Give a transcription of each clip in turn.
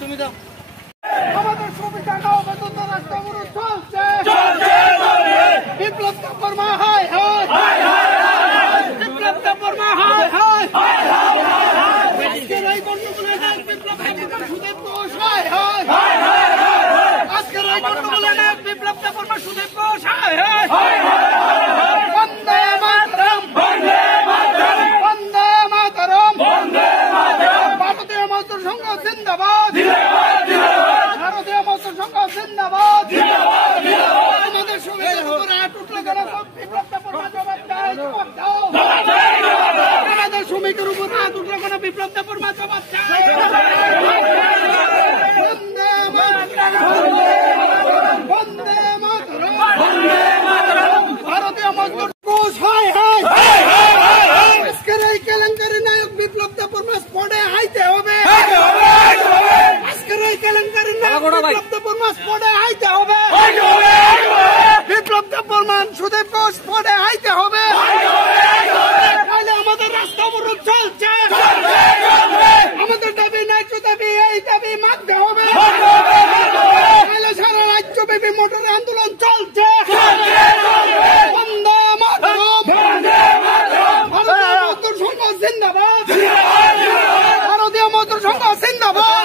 তুমি যাও আমাদের সুবিধা রাস্তা চলছে বিপ্লব কর্মা হায় হায় বিপ্লব কর্মা হায় হায় আজকের এই গণ্ডগোলে বিপ্লব সুদীপ ঘোষ হায় হায় আজকের এই গণ্ডগোলে বিপ্লব কর্মা সুদীপ ঘোষ হায় হায় বন্দে মাতরম বন্দে মাতরম বন্দে মাতরম বন্দে মাতরম ভারতীয় মজদুর সংঘ জিন্দাবাদ ভারতীয় মজদুর সংঘ জিন্দাবাদ আমাদের সুবিধার উপরে হাত উঠলে কেন বিপ্লব কর্মা জবাব চাই জবাব দাও আমাদের শ্রমিকের উপর হাত উঠলে কেন বিপ্লব কর্মা জবাব চাই বন্দে মাতরম বন্দে মাতরম বন্দে মাতরম ভারতীয় মজদুর ঘোষ হায় হায় আজকের এই কেলেঙ্কারি নায়ক বিপ্লব কর্মা স্পটে আইতে হবে আজকের এই কেলেঙ্কারি নায়ক বিপ্লব কর্মা স্পটে আইতে হবে বিপ্লব কর্মা সুদীপ ঘোষ স্পটে আইতে হবে তাহলে আমাদের রাস্তা অবরোধ চলছে আমাদের দাবি ন্যায্য দাবি এই দাবি মানতে হবে তাহলে সারা রাজ্যব্যাপী মোটর আন্দোলন চলছে বন্দে মাতরম ভারতীয় মজদুর সংঘ জিন্দাবাদ ভারতীয় মজদুর সংঘ জিন্দাবাদ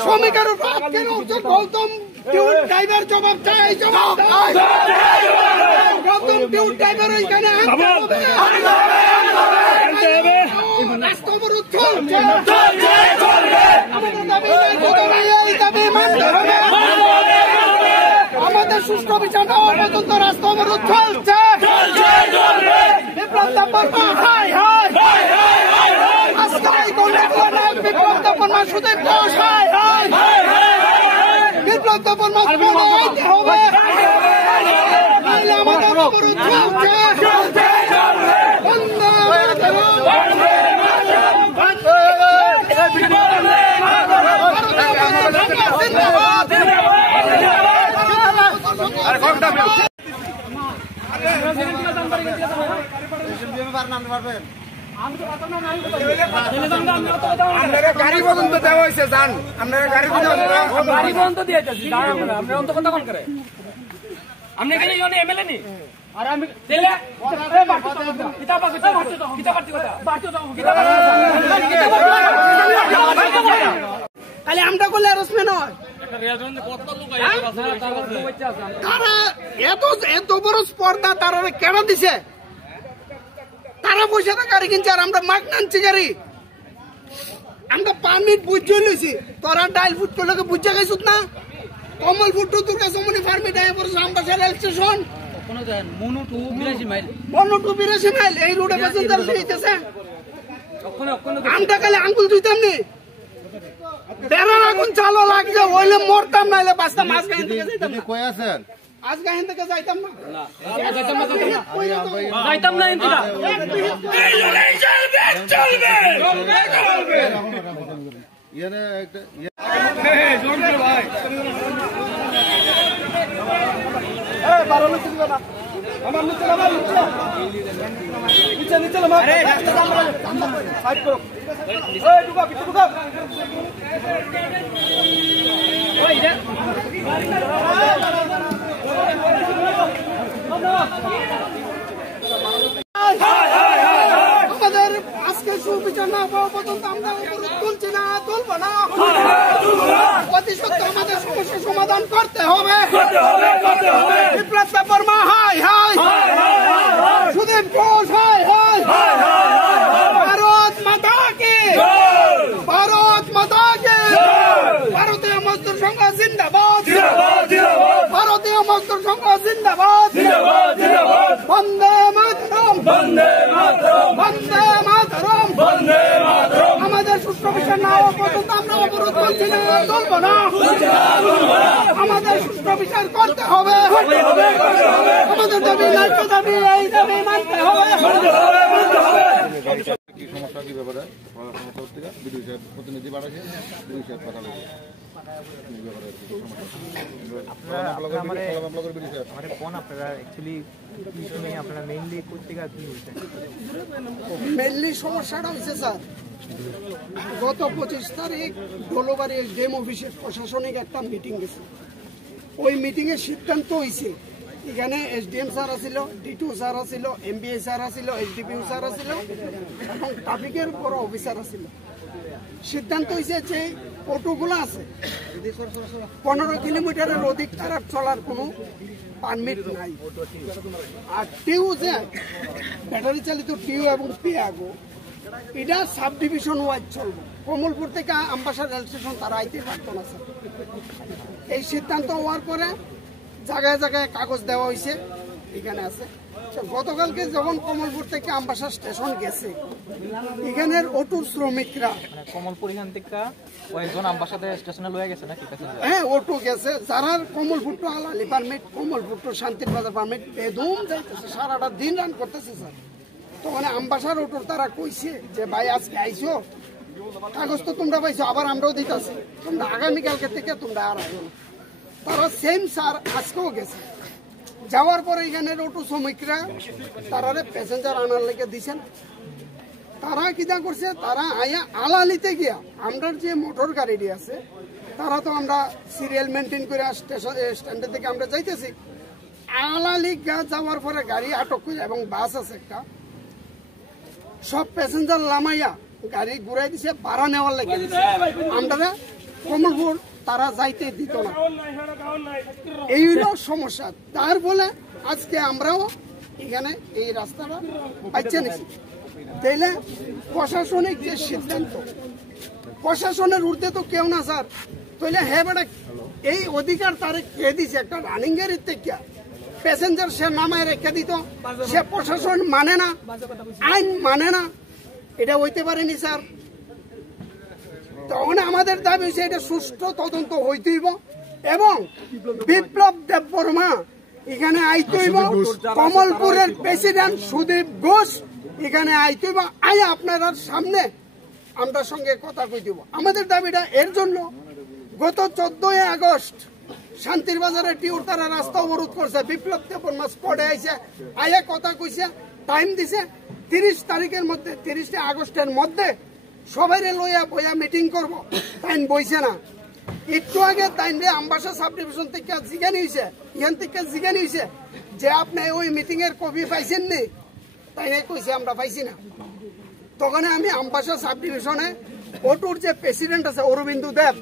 শ্রমিকের উপর আজকের গৌতম টিউব ড্রাইভার জবাব চাই জবাব গৌতম টিউব ড্রাইভার এখানে রাস্তা অবরোধ চলছে আমাদের দাবি এই দাবি মানতে হবে আমাদের সুষ্ঠু বিচার নেওয়া পর্যন্ত রাস্তা অবরোধ চলছে বিপ্লব কর্মা হায় হায় আজকে এই গণ্ডগোলে বিপ্লব কর্মা সুদীপ ঘোষ হায় হায় বিপ্লব কর্মা স্পটে আইতে হবে তাহলে আমাদের অবরোধ চলছে বন্দে গাড়ি পর্যন্ত দেওয়া হয়েছে যান আপনারা গাড়ি পর্যন্ত দিয়েছি আপনার অন্ত কথা কোন করে আপনি এখানে এমএলএ নি আর আমি দিলে তাহলে আমরা করলে হ্যারাসমেন্ট হয় তারা এত বড় স্পর্ধা তারা কেন দিছে তারা পয়সা গাড়ি কিনছে আর আমরা মাগ নানছি গাড়ি আমরা পারমিট বুঝে লইছি তোরা ডাইল ফুট করলে বুঝে গেছিস না কমল ফুট টু দুর্গা সমনি পারমিট আয় পর রামবাসা rail station Manu to 82 mile এই রোডে প্যাসেঞ্জার লইতেছে আমরা কালে আঙ্গুল ধুইতাম নি বেড়ার আগুন চালো লাগছে হইলে মরতাম নাইলে বাস্তা মাছ গাইন থেকে যাইতাম কই আছেন আজ গাইন থেকে যাইতাম না যাইতাম না ইন্দিরা চলবে ইয়ারে একটা জোর করে ভাই এই বারো নিচে দিবা না আমার নিচে নামা নিচে নামা আরে রাস্তা সামনে সাইড করো এই ঢুকা ভিতরে ঢুকা ওই যা আমাদের আজকে সুবিচার না পাওয়া পর্যন্ত আমরা অবরোধ তুলছি না তুলবো না অতি সত্য আমাদের সমস্যা সমাধান করতে হবে বিপ্লব কর্মা হায় হায় সুদীপ ঘোষ হায় হায় ভারত মাতা কি ভারতীয় মজদুর সংঘ জিন্দাবাদ ভারতীয় মজদুর সংঘ জিন্দাবাদ বন্দে মাতরম বন্দে মাতরম আমাদের সুষ্ঠু বিচার না হওয়া পর্যন্ত আমরা অবরোধ করছি না চলবো না আমাদের সুষ্ঠু বিচার করতে হবে আমাদের দাবি ন্যায্য দাবি এই দাবি মানতে হবে একই ব্যাপারে পড়াশোনা করতে বিডিও সাহেব প্রতিনিধি পাঠাচ্ছে, বিডিও সাহেব পাঠালে মেইনলি সমস্যাটা হয়েছে স্যার, গত 25 তারিখ ডোলোবাড়ি এসডিএম অফিসে প্রশাসনিক একটা মিটিং গেছে। ওই মিটিং এর সিদ্ধান্ত হয়েছে এখানে এসডিএম স্যার আছিল, ডিটিও স্যার আছিল, এমবিএ স্যার আছিল, এসডিপিও স্যার আছিল এবং ট্রাফিকের বড় অফিসার আছিল। সিদ্ধান্ত হয়েছে যে অটোগুলো আছে 15 কিলোমিটারের অধিক তারা চলার কোনো পারমিট নাই। আর টিউ যে ব্যাটারি চালিত টিউ এবং পিয়াগো এটা সাব ডিভিশন ওয়াইজ চলবে। কমলপুর থেকে আমবাসা রেল স্টেশন তারা আইতে পারতো না স্যার। এই সিদ্ধান্ত হওয়ার পরে জায়গায় জায়গায় কাগজ দেওয়া হয়েছে, এখানে আছে। গতকালকে যখন কমলপুর থেকে আমবাসা স্টেশন গেছে, এখানের অটোর শ্রমিকরা কমলপুর এখান থেকে কয়েকজন আমবাসাতে স্টেশনে লয়ে গেছে নাকি? হ্যাঁ, অটো গেছে। যারা কমলপুর টু আলালি পারমিট, কমলপুর টু শান্তির বাজার পারমিট বেদম যাইতেছে, সারাটা দিন রান করতেছে স্যার। তো মানে আমবাসার অটোর তারা কইছে যে ভাই আজকে আইসো, কাগজ তো তোমরা পাইছো, আবার আমরাও দিতেছি, তোমরা আগামীকালকে থেকে তোমরা আর আইও না। তারা সেম স্যার আজকেও গেছে। যাওয়ার পরে এখানের অটো শ্রমিকরা তারারে প্যাসেঞ্জার আনার লেগে দিছেন। তারা কিটা করছে, তারা আয়া আলালিতে গিয়া আমরা যে মোটর গাড়িটি আছে তারা তো আমরা সিরিয়াল মেনটেন করে স্টেশন স্ট্যান্ডের থেকে আমরা যাইতেছি। আলালি যাওয়ার পরে গাড়ি আটক করে এবং বাস আছে একটা, সব প্যাসেঞ্জার লামাইয়া গাড়ি ঘুরাই দিছে, ভাড়া নেওয়ার লেগে দিছে। আমরা কমলপুর তারা যাইতে দিত না। এই হলো সমস্যা। তার ফলে আজকে আমরাও এখানে এই রাস্তাটা পাইছে নিছি। তাইলে প্রশাসনিক যে সিদ্ধান্ত, প্রশাসনের ঊর্ধ্বে তো কেউ না স্যার। তাইলে হ্যাঁ বেটা এই অধিকার তারে কে দিছে? একটা রানিং গাড়ির থেকে প্যাসেঞ্জার সে নামায় রেখে দিত, সে প্রশাসন মানে না, আইন মানে না, এটা হইতে পারেনি স্যার। তখন আমাদের দাবি হয়েছে এটা সুষ্ঠু তদন্ত হইতেইব এবং বিপ্লব দেববর্মা এখানে আইতেইব, কমলপুরের প্রেসিডেন্ট সুদীপ ঘোষ এখানে আইতেইব, আই আপনার সামনে আমরা সঙ্গে কথা কই দিব। আমাদের দাবিটা এর জন্য, গত 14 আগস্ট শান্তির বাজারে টিউর তারা রাস্তা অবরোধ করছে, বিপ্লব দেববর্মা স্পটে আইছে, আইয়া কথা কইছে, টাইম দিছে 30 তারিখের মধ্যে, 30 আগস্টের মধ্যে সবাই লইয়া বইয়া মিটিং করব। তাইন বইছে না। একটু আগে তাইন রে আমবাসা সাব ডিভিশন থেকে জিজ্ঞানি হয়েছে, এখান থেকে জিজ্ঞানি হয়েছে যে আপনি ওই মিটিং এর কপি পাইছেন নি? তাই কইছে আমরা পাইছি না। তখন আমি আমবাসা সাব ডিভিশনে অটোর যে প্রেসিডেন্ট আছে অরবিন্দু দেব,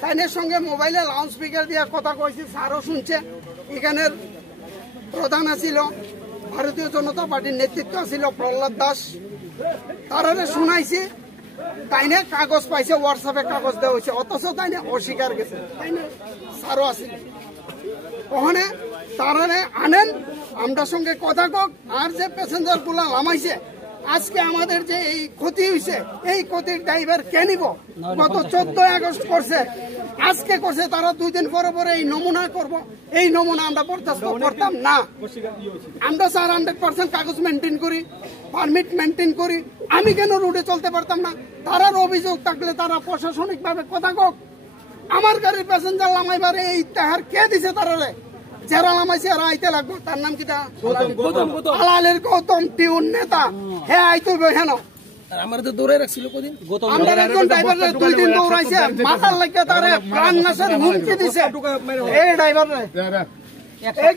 তাইনের সঙ্গে মোবাইলে লাউড স্পিকার দিয়ে কথা কইছে, স্যারও শুনছে। এখানের প্রধান আছিল ভারতীয় জনতা পার্টির নেতৃত্ব ছিল প্রহ্লাদ দাস, তারা শুনাইছে। তাইনে কাগজ পাইছে, হোয়াটসঅ্যাপে কাগজ দেওয়া হয়েছে, অথচ তাইনে অস্বীকার গেছে। তাইনে স্যারও আছে ওখানে, তারা আনেন আমরা সঙ্গে কথা কক। আর যে প্যাসেঞ্জার গুলা নামাইছে, আজকে আমাদের যে এই ক্ষতি হয়েছে, এই ক্ষতির ড্রাইভার কে নিব? গত 14 আগস্ট করছে, আজকে করছে, তারা 2 দিন পরে পরে এই নমুনা করব। এই নমুনা আমরা বরদাস্ত করতাম না। আমরা স্যার 100% কাগজ মেনটেন করি, পারমিট মেনটেন করি, আমি কেন রুটে চলতে পারতাম না? তারার অভিযোগ থাকলে তারা প্রশাসনিক ভাবে কথা কক। আমার গাড়ির প্যাসেঞ্জার নামাইবার এই ইত্তেহার কে দিছে? তারারে যারা নামাইছে এরা আইতে লাগবো। তার নাম কিটা? আলালের গৌতম টিউন নেতা। হ্যাঁ আইতে হেন আমার তো দৌড়ে রাখছিল কদিন। আমরা একজন ড্রাইভার 2 দিন দৌড়াইছে, মাথার লাগে তারে প্রাণ নাশের হুমকি দিছে। এই ড্রাইভার এই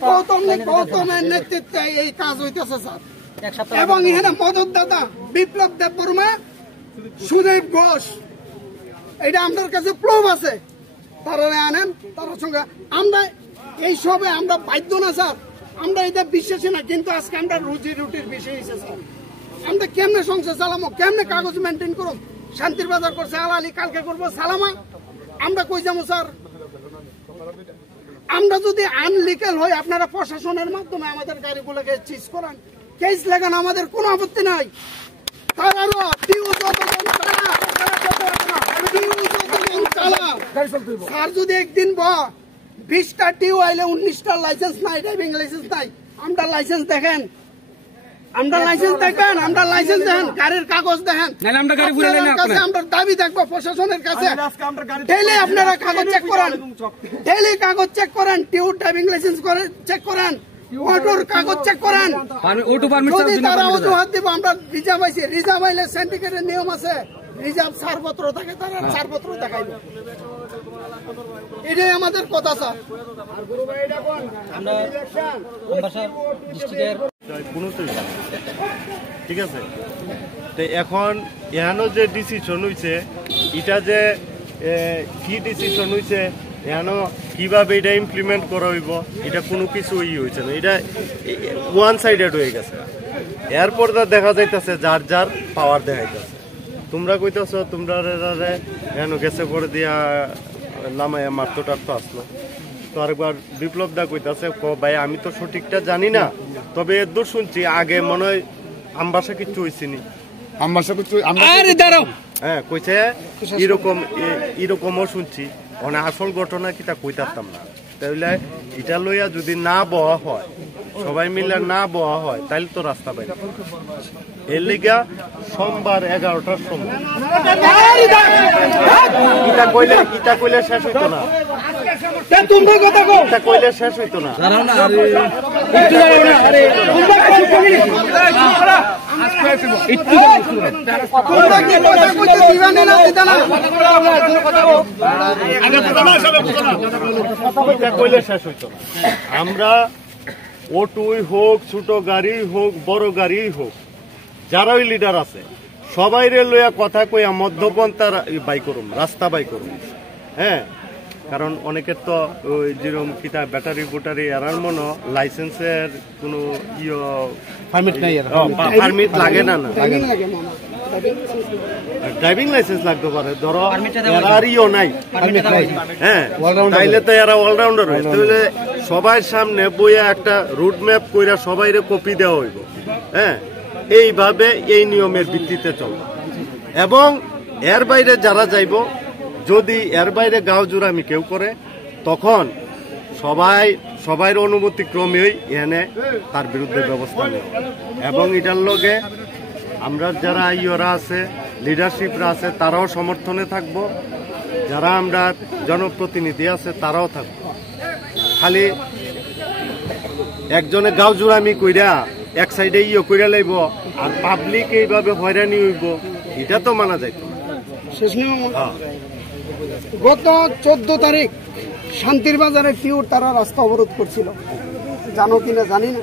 গৌতমের নেতৃত্বে এই কাজ হইতেছে স্যার। এবং এখানে মদতদাতা বিপ্লব দেববর্মা, সুদীপ ঘোষ, এটা আমাদের কাছে প্রুফ আছে। তারা আনেন, তার সঙ্গে আমরা এই সবে আমরা বাধ্য না স্যার, আমরা এটা বিশ্বাসী না। কিন্তু আজকে আমরা রুজি রুটির বিষয় হয়েছে স্যার। আমরা কেমনে সংসার চালামো, কেমনে কাগজ মেনটেন করো? শান্তির বাজার করছে আলালি, কালকে করবো সালামা, আমরা কই যাবো স্যার? আমরা যদি আনলিগাল হই, আপনারা প্রশাসনের মাধ্যমে আমাদের গাড়িগুলোকে চিজ করান, কেস লাগান, আমাদের কোনো আপত্তি নাই। তারারও স্যার যদি একদিন 20টা টিউ আইলে 19টা লাইসেন্স নাই, ড্রাইভিং লাইসেন্স নাই, আমরা লাইসেন্স দেখেন, আমরা লাইসেন্স দেখবেন, আমরা লাইসেন্স দেখেন, গাড়ির কাগজ দেখেন। নাহলে আমরা গাড়ি ঘুরে আপনাদের কাছে আমরা দাবি দেখবো প্রশাসনের কাছে। ডেইলি আপনারা কাগজ চেক করেন, ডেইলি কাগজ চেক করেন, টিউর ড্রাইভিং লাইসেন্স করে চেক করেন, অটোর কাগজ চেক করেন। যদি তারা অজুহাত দিব আমরা রিজার্ভ আইছি, রিজার্ভ আইলে সিন্ডিকেটের নিয়ম আছে, রিজার্ভ ছাড়পত্র থাকে, তারা ছাড়পত্র দেখাইবে। এটাই আমাদের কথা স্যার। আমরা আমবাসা ডিস্ট্রিক্টের কোনোটাই না। ঠিক আছে, তো এখন এখানো যে ডিসিশন হয়েছে, এটা যে কি ডিসিশন হয়েছে, এখানো কিভাবে এটা ইমপ্লিমেন্ট করা হইব, এটা কোনো কিছু হয়েছে না, এটা ওয়ান সাইডেড হয়ে গেছে। এরপর দেখা যাইতেছে যার যার পাওয়ার দেখাইতেছে। তোমরা কইতেছ তোমরা এখানো গেছে করে দিয়া লামাইয়া মারতো টারতো আসলো। তো আরেকবার বিপ্লব দা কইতাছে ভাই আমি তো সঠিকটা জানি না, তবে এদূর শুনছি আগে মনে হয় আমবাসা কিচ্ছু হয়েছিনি। হ্যাঁ কইছে এরকমও শুনছি, মানে আসল ঘটনা কি তা কইতাম না। তাহলে এটা লইয়া যদি না বহা হয়, সবাই মিলে না বহা হয়, তাহলে তো রাস্তা পাই। এর লিগা সোমবার 11টার সময় ইটা কইলে শেষ হইতো না, ইটা কইলে শেষ হইতো না। আমরা অটোই হোক, ছোট গাড়ি হোক, বড় গাড়ি হোক, যারাই লিডার আছে সবাই লইয়া কথা কইয়া মধ্যপন্থার বাই করুন, রাস্তা বাই করুন। হ্যাঁ, কারণ অনেকের তো ওই যেরকম কিতা ব্যাটারি বুটারি এরার মনে লাইসেন্সের কোনো পারমিট লাগে না, ড্রাইভিং লাইসেন্স লাগতে পারে, ধরো এরারও নাই। হ্যাঁ, তাইলে তো এরা অলরাউন্ডার হয়। তাহলে সবার সামনে বইয়া একটা রুট ম্যাপ কইরা সবাইরে কপি দেওয়া হইব। হ্যাঁ, এইভাবে এই নিয়মের ভিত্তিতে চলবে। এবং এর বাইরে যারা যাইব, যদি এর বাইরে গাঁও জুড়ামি কেউ করে, তখন সবাই অনুমতি ক্রমেই এনে তার বিরুদ্ধে ব্যবস্থা নেব। এবং এটার লগে আমরা যারা ইয়রা আছে, লিডারশিপরা আছে, তারাও সমর্থনে থাকব, যারা আমরা জনপ্রতিনিধি আছে তারাও থাকবো। খালি একজনে গাঁও জুড়ামি কইরা এক সাইডে কইরা লাইব আর পাবলিক এইভাবে হয়রানি হইব, এটা তো মানা যাইত না। গত 14 তারিখ শান্তির বাজারে টিউর তারা রাস্তা অবরোধ করছিল, জানো কিনা জানি না।